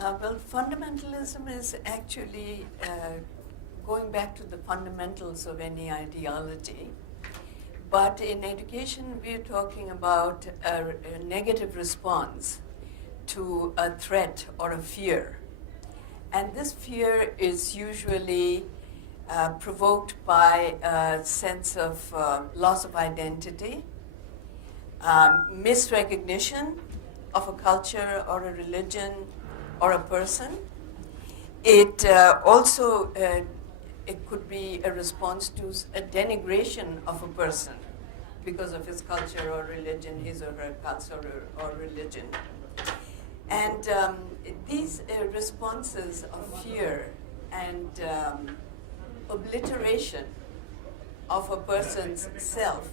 Well, fundamentalism is actually going back to the fundamentals of any ideology. But in education, we're talking about a negative response to a threat or a fear. And this fear is usually provoked by a sense of loss of identity, misrecognition of a culture or a religion or a person. It also it could be a response to a denigration of a person because of his culture or religion, his or her culture or religion. And these responses of fear and obliteration of a person's self,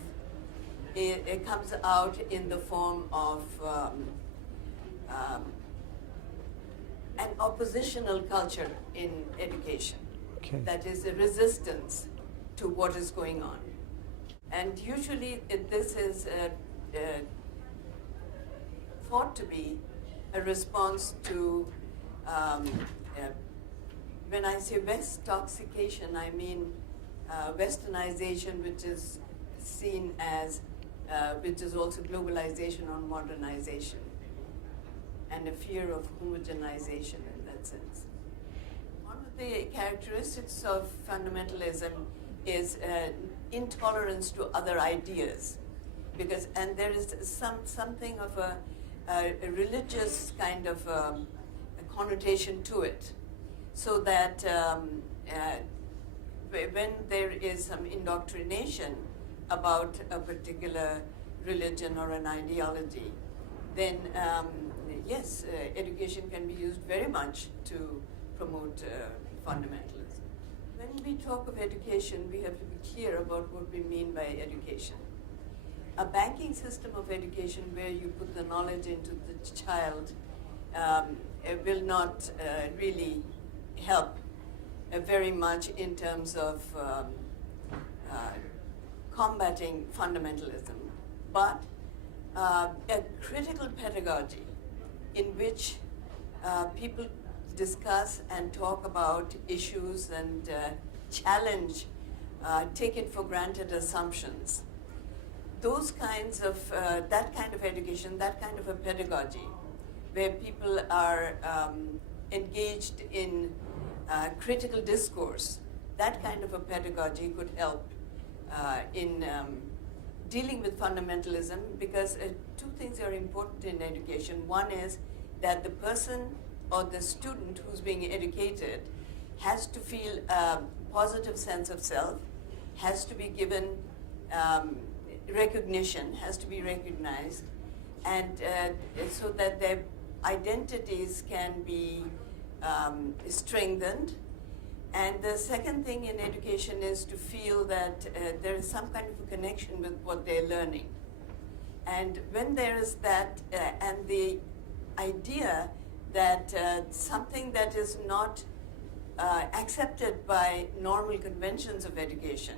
it comes out in the form of an oppositional culture in education. Okay. That is a resistance to what is going on. And usually this is thought to be a response to, when I say West-toxication, I mean Westernization, which is seen as, which is also globalization or modernization, and a fear of homogenization in that sense. One of the characteristics of fundamentalism is intolerance to other ideas, because, and there is something of a religious kind of a connotation to it, so that when there is some indoctrination about a particular religion or an ideology, then yes, education can be used very much to promote fundamentalism. When we talk of education, we have to be clear about what we mean by education. A banking system of education where you put the knowledge into the child will not really help very much in terms of combating fundamentalism, but a critical pedagogy in which people discuss and talk about issues and challenge taken for granted assumptions. Those kinds of, that kind of education, that kind of a pedagogy, where people are engaged in critical discourse, that kind of a pedagogy could help in dealing with fundamentalism, because two things are important in education. One is that the person or the student who's being educated has to feel a positive sense of self, has to be given recognition, has to be recognized, and so that their identities can be strengthened. And the second thing in education is to feel that there is some kind of a connection with what they're learning. And when there is that, and the idea that something that is not accepted by normal conventions of education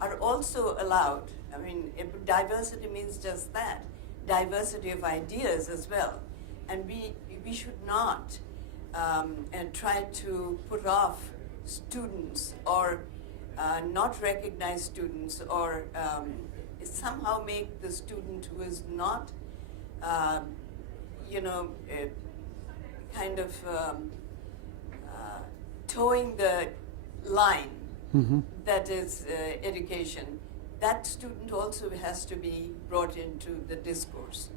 are also allowed. I mean, diversity means just that, diversity of ideas as well. And we should not try to put off students or not recognize students, or somehow make the student who is not, kind of towing the line that is education. That student also has to be brought into the discourse.